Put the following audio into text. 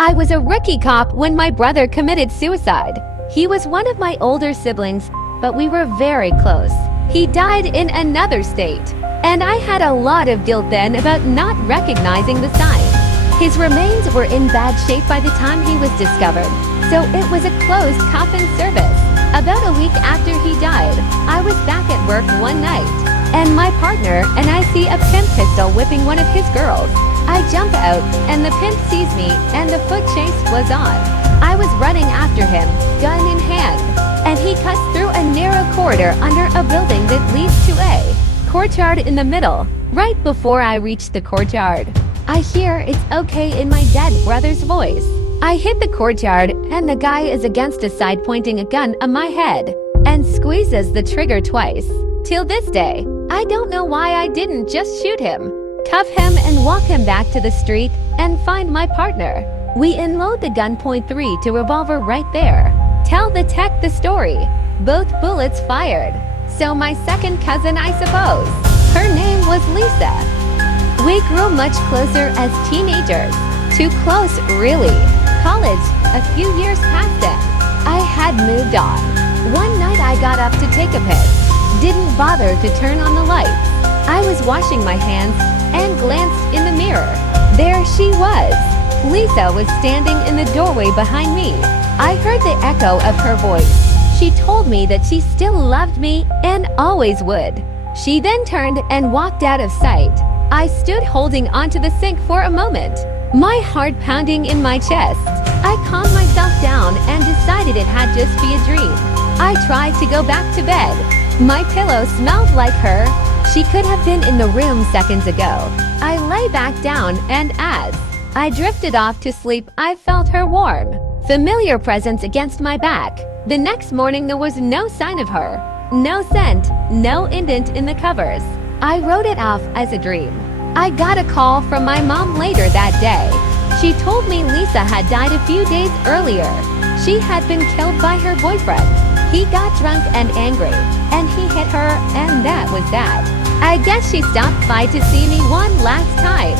I was a rookie cop when my brother committed suicide. He was one of my older siblings, but we were very close. He died in another state, and I had a lot of guilt then about not recognizing the signs. His remains were in bad shape by the time he was discovered, so it was a closed coffin service. About a week after he died, I was back at work one night, and my partner and I see a pimp pistol whipping one of his girls. I jump out, and the pimp sees me, and the foot chase was on. I was running after him, gun in hand, and he cuts through a narrow corridor under a building that leads to a courtyard in the middle. Right before I reach the courtyard, I hear "it's okay" in my dead brother's voice. I hit the courtyard, and the guy is against a side pointing a gun at my head and squeezes the trigger twice. Till this day, I don't know why I didn't just shoot him, cuff him and walk him back to the street and find my partner. We unload the gun .3 to revolver right there. Tell the tech the story. Both bullets fired. So my second cousin, I suppose. Her name was Lisa. We grew much closer as teenagers. Too close, really. College, a few years past it. I had moved on. One night I got up to take a piss. Didn't bother to turn on the lights. I was washing my hands and glanced in the mirror. There she was. Lisa was standing in the doorway behind me. I heard the echo of her voice. She told me that she still loved me and always would. She then turned and walked out of sight. I stood holding onto the sink for a moment, my heart pounding in my chest. I calmed myself down and decided it had just be a dream. I tried to go back to bed. My pillow smelled like her. She could have been in the room seconds ago. I lay back down, and as I drifted off to sleep, I felt her warm, familiar presence against my back. The next morning there was no sign of her. No scent, no indent in the covers. I wrote it off as a dream. I got a call from my mom later that day. She told me Lisa had died a few days earlier. She had been killed by her boyfriend. He got drunk and angry, and he hit her, and that was that. I guess she stopped by to see me one last time.